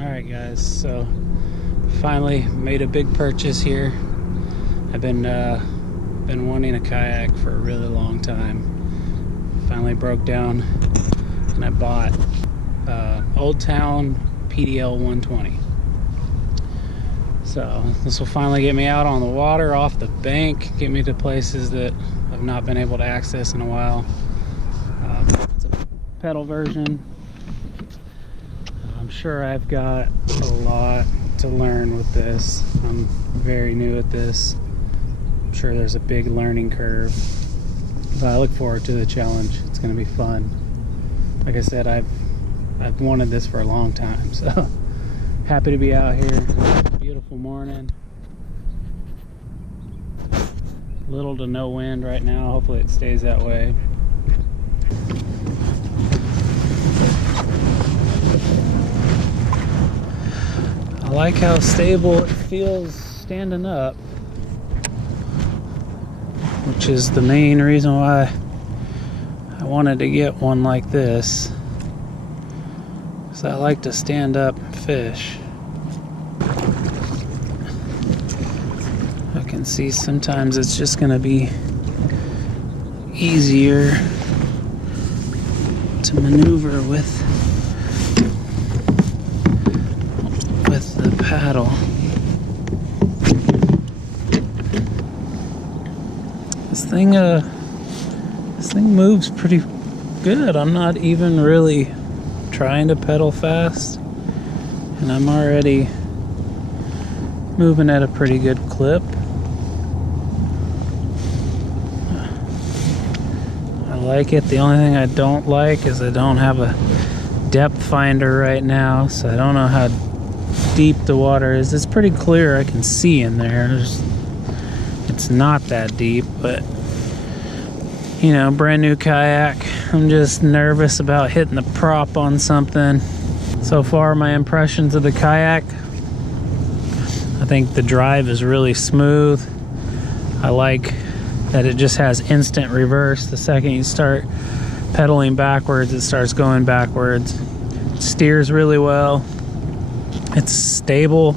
Alright guys, so finally made a big purchase here. I've been wanting a kayak for a really long time. Finally broke down and I bought Old Town PDL 120. So this will finally get me out on the water, off the bank, get me to places that I've not been able to access in a while. It's a pedal version. I'm sure I've got a lot to learn with this. I'm very new at this. I'm sure there's a big learning curve, but I look forward to the challenge. It's going to be fun. Like I said, I've wanted this for a long time, so happy to be out here. Beautiful morning. Little to no wind right now. Hopefully it stays that way. I like how stable it feels standing up, which is the main reason why I wanted to get one like this, because I like to stand up and fish. I can see sometimes it's just going to be easier to maneuver with the paddle. This thing moves pretty good. I'm not even really trying to pedal fast, and I'm already moving at a pretty good clip. I like it. The only thing I don't like is I don't have a depth finder right now, so I don't know how deep the water is. It's pretty clear. I can see in there. It's not that deep, but you know, brand new kayak. I'm just nervous about hitting the prop on something. So far, my impressions of the kayak, I think the drive is really smooth. I like that it just has instant reverse. The second you start pedaling backwards, it starts going backwards. It steers really well. It's stable.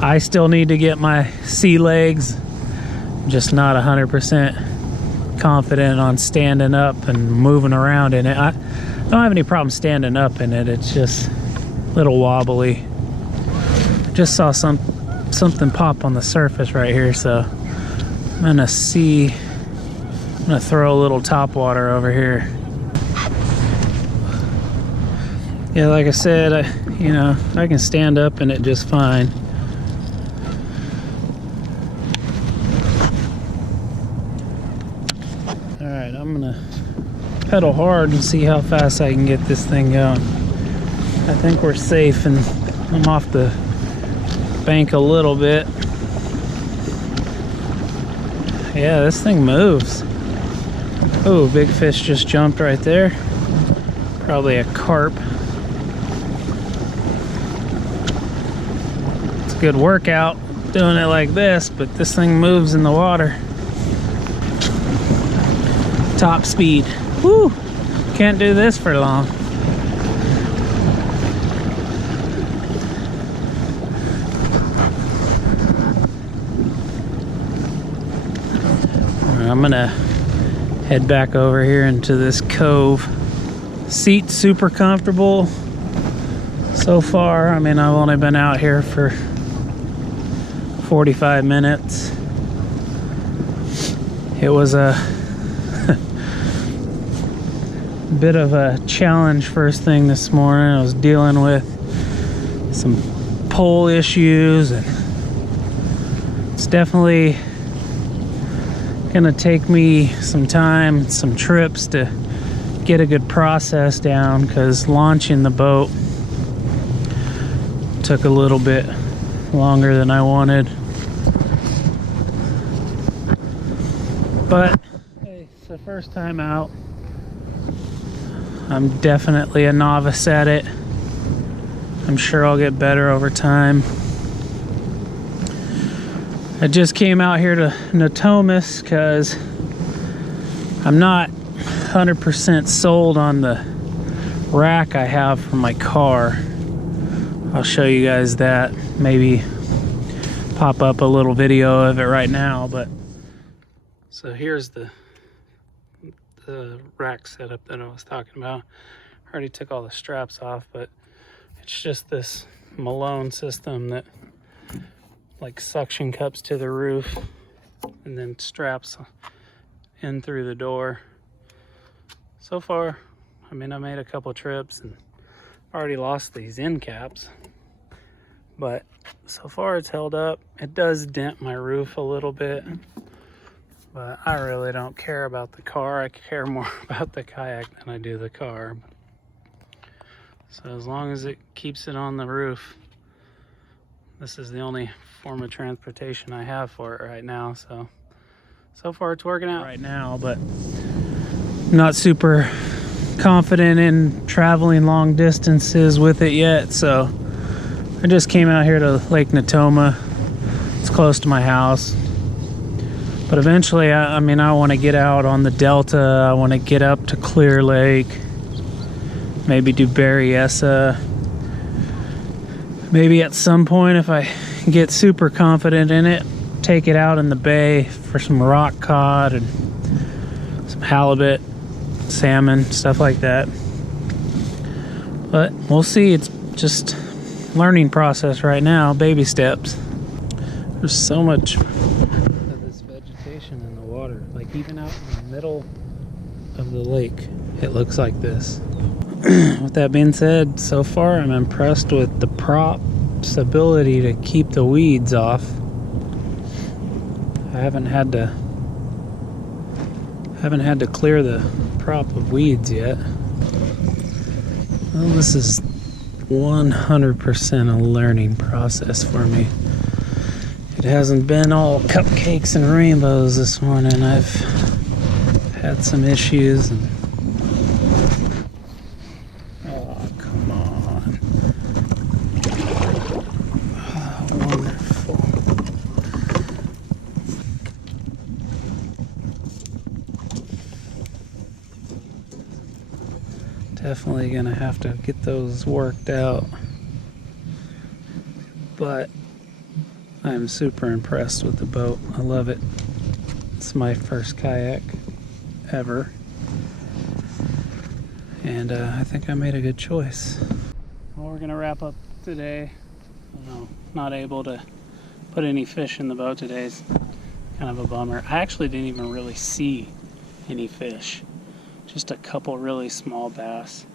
I still need to get my sea legs. I'm just not 100% confident on standing up and moving around in it. I don't have any problem standing up in it. It's just a little wobbly. I just saw something pop on the surface right here, so I'm gonna throw a little top water over here. Yeah, like I said, I can stand up in it just fine. All right, I'm gonna pedal hard and see how fast I can get this thing going. I think we're safe, and I'm off the bank a little bit. Yeah, this thing moves. Oh, big fish just jumped right there. Probably a carp. It's a good workout doing it like this, but this thing moves in the water. Top speed. Woo! Can't do this for long. I'm gonna head back over here into this cove. Seat's super comfortable so far. I mean, I've only been out here for 45 minutes. It was a bit of a challenge first thing this morning. I was dealing with some pole issues, and it's definitely gonna take me some time, some trips to get a good process down, because launching the boat took a little bit longer than I wanted. But hey, it's the first time out. I'm definitely a novice at it. I'm sure I'll get better over time. I just came out here to Natomas because I'm not 100% sold on the rack I have for my car. I'll show you guys that. Maybe pop up a little video of it right now. But so here's the rack setup that I was talking about. I already took all the straps off, but it's just this Malone system that like suction cups to the roof and then straps in through the door. So far, I mean, I made a couple trips and already lost these end caps, but so far it's held up. It does dent my roof a little bit, but I really don't care about the car. I care more about the kayak than I do the car. So as long as it keeps it on the roof, this is the only form of transportation I have for it right now. So far it's working out right now, but I'm not super confident in traveling long distances with it yet. So I just came out here to Lake Natoma. It's close to my house. But eventually, I mean, I want to get out on the Delta. I want to get up to Clear Lake. Maybe do Berryessa. Maybe at some point, if I get super confident in it, take it out in the bay for some rock cod and some halibut, salmon, stuff like that. But we'll see. It's just learning process right now, baby steps. There's so much of this vegetation in the water, like even out in the middle of the lake, it looks like this. With that being said, so far I'm impressed with the prop's ability to keep the weeds off. I haven't had to clear the prop of weeds yet. Well, this is 100% a learning process for me. It hasn't been all cupcakes and rainbows this morning. I've had some issues and oh, come on. Oh, wonderful. Definitely gonna have to get those worked out, but I'm super impressed with the boat. I love it. It's my first kayak ever, and I think I made a good choice. Well, we're gonna wrap up today. Not able to put any fish in the boat today. It's kind of a bummer. I actually didn't even really see any fish. Just a couple really small bass.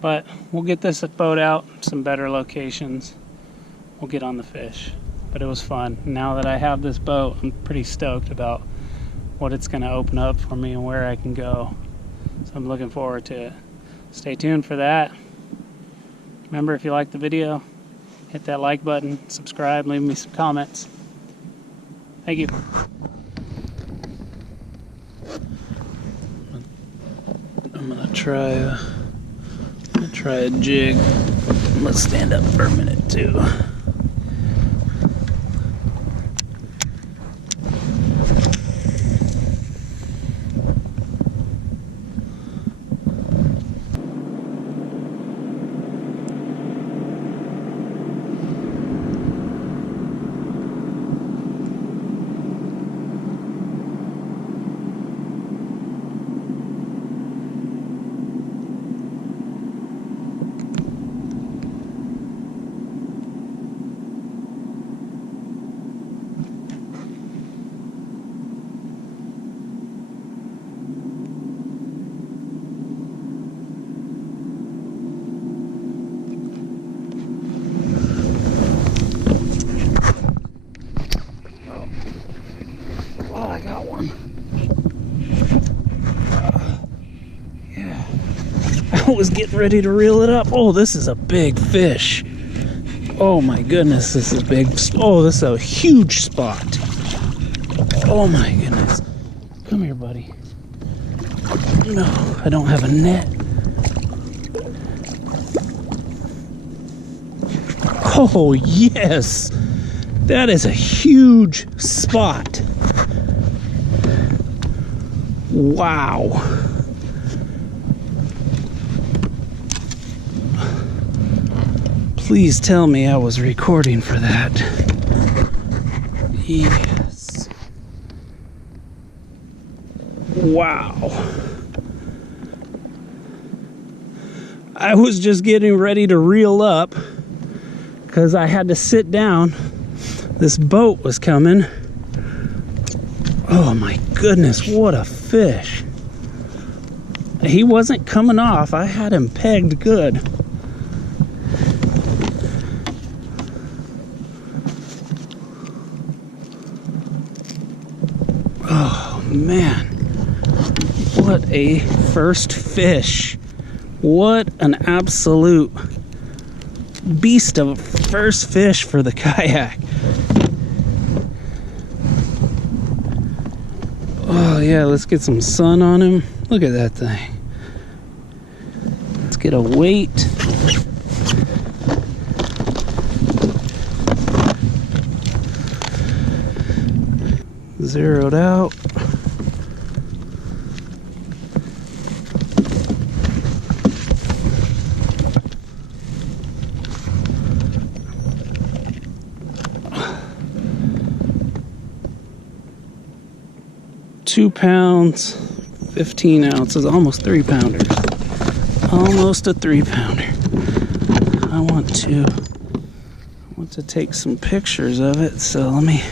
But we'll get this boat out, some better locations. We'll get on the fish. But it was fun. Now that I have this boat, I'm pretty stoked about what it's going to open up for me and where I can go. So I'm looking forward to it. Stay tuned for that. Remember, if you liked the video, hit that like button, subscribe, leave me some comments. Thank you. I'm gonna try a jig. Let's stand up for a minute too. Oh, I got one. Yeah. I was getting ready to reel it up. Oh, this is a big fish. Oh my goodness, this is big. Oh, this is a huge spot. Oh my goodness. Come here, buddy. No, I don't have a net. Oh, yes. That is a huge spot. Wow. Please tell me I was recording for that. Yes. Wow. I was just getting ready to reel up because I had to sit down. This boat was coming. Oh my goodness, what a fish. He wasn't coming off. I had him pegged good. Oh man, what a first fish. What an absolute beast of a first fish for the kayak. Oh yeah, let's get some sun on him. Look at that thing. Let's get a weight. Zeroed out. £2, 15 ounces, almost 3 pounders. Almost a 3 pounder. I want to take some pictures of it, so let me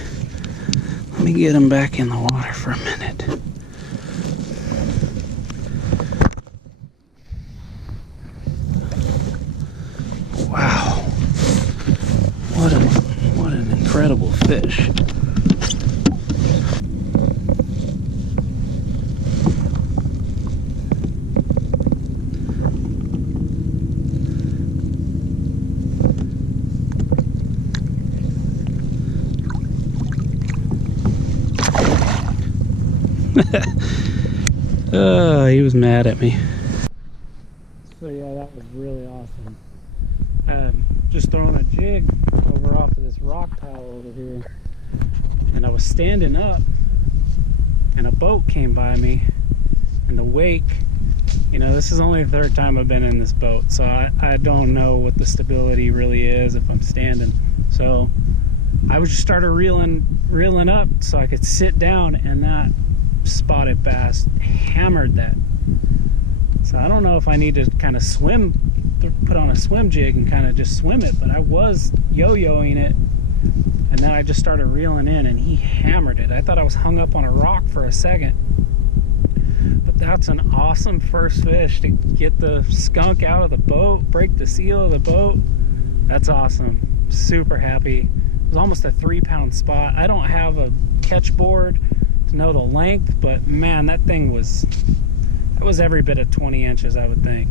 get him back in the water for a minute. Wow. What an incredible fish. Oh, he was mad at me. So yeah, that was really awesome. Just throwing a jig over off of this rock pile over here, and I was standing up and a boat came by me, and the wake, you know, this is only the third time I've been in this boat, so I don't know what the stability really is if I'm standing. So I was just started reeling up so I could sit down, and that spotted bass hammered that. So I don't know if I need to kind of put on a swim jig and kind of just swim it, but I was yo-yoing it, and then I just started reeling in and he hammered it. I thought I was hung up on a rock for a second, but that's an awesome first fish to get the skunk out of the boat, break the seal of the boat. That's awesome. Super happy. It was almost a 3-pound spot. I don't have a catch board to know the length, but man, that thing was every bit of 20 inches, I would think.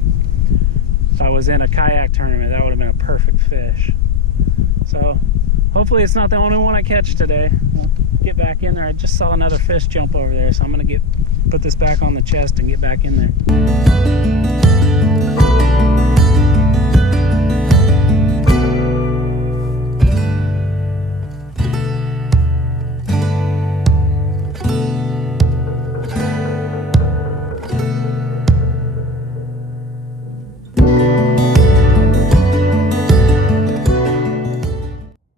If I was in a kayak tournament, that would have been a perfect fish. So hopefully it's not the only one I catch today. We'll get back in there. I just saw another fish jump over there, so I'm gonna put this back on the chest and get back in there.